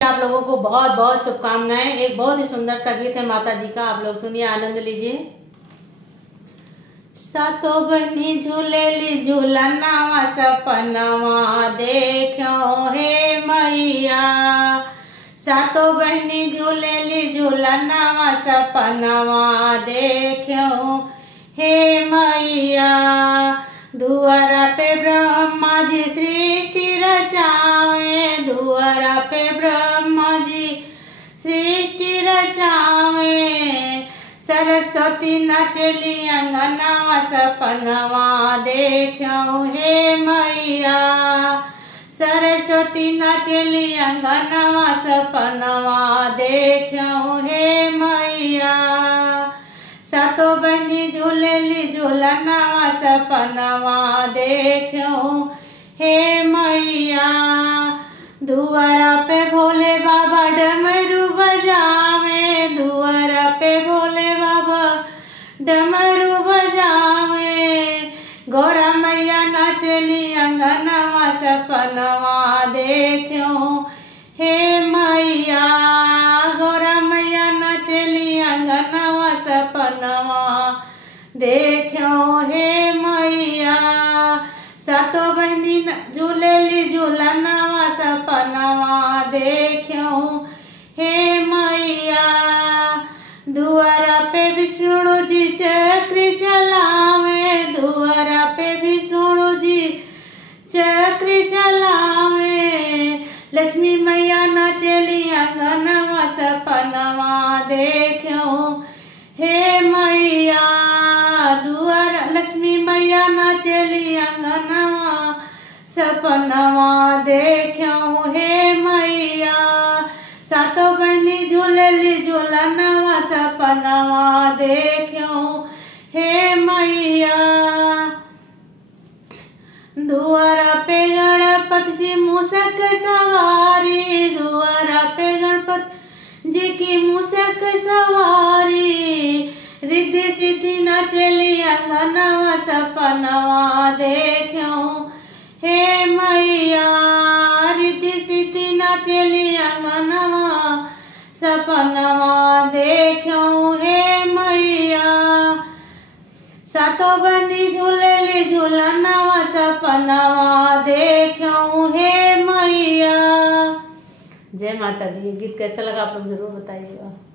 आप लोगों को बहुत बहुत शुभकामनाएं। एक बहुत ही सुंदर सा गीत है माता जी का, आप लोग सुनिए, आनंद लीजिए। सातो बहनी झूलेली झूलनावा सपनवा देखो हे मैया। सातो बहनी झूलेली झूलनावा सपनवा देखो हे मैया। दुआरा पे ब्रह्मा जी सृष्टि रचावे, दुआरा पे ब्रह्मा जी सृष्टि रचावे। सरस्वती नाचली अंगनवा सपनवा देखो हे मैया। सरस्वती नाचली अंगनवा सपनवा देखो हे मैया। सातो बहनी झूलेली झूलनावा सपनवा देखो हे मैया। दुआरा पे भोले बाबा डमरू बजावे, दुआरा पे भोले बाबा डमरू बजावे। गौरा मैया नाचली अंगनवा सपनवा देखो हे मैया। गौरा मैया नाचली अंगनवा सपनवा देखो हे मैया। सातो बहनी झूलेली झूलनावा सपनवा देखो हे मैया। दुआरा पे विष्णु जी चक्र चलावे, दुआरा पे विष्णु जी चक्र चलावे। लक्ष्मी मैया नाचली अंगनवा सपनवा देखो हे मैया। दुआरा लक्ष्मी मैया नाचली अंगनवा सपनवा देखो हे मैया। सातो बहनी झूलेली झूलनावा सपनवा देखो हे मैया। दुआरा पे गणपति जी मूषक सवारी, दुआरा पे गणपति जी की मूषक सवारी। रिद्धि सिद्धि नाचली अंगनवा सपनवा देखो हे मैया। रिद्धि सिद्धि नाचली अंगनवा सपनवा देखो हे मैया। सातो बहनी झूलेली झूलनावा सपनवा देखो हे मैया। जय माता दी। गीत कैसा लगा आप लोग जरूर बताइएगा।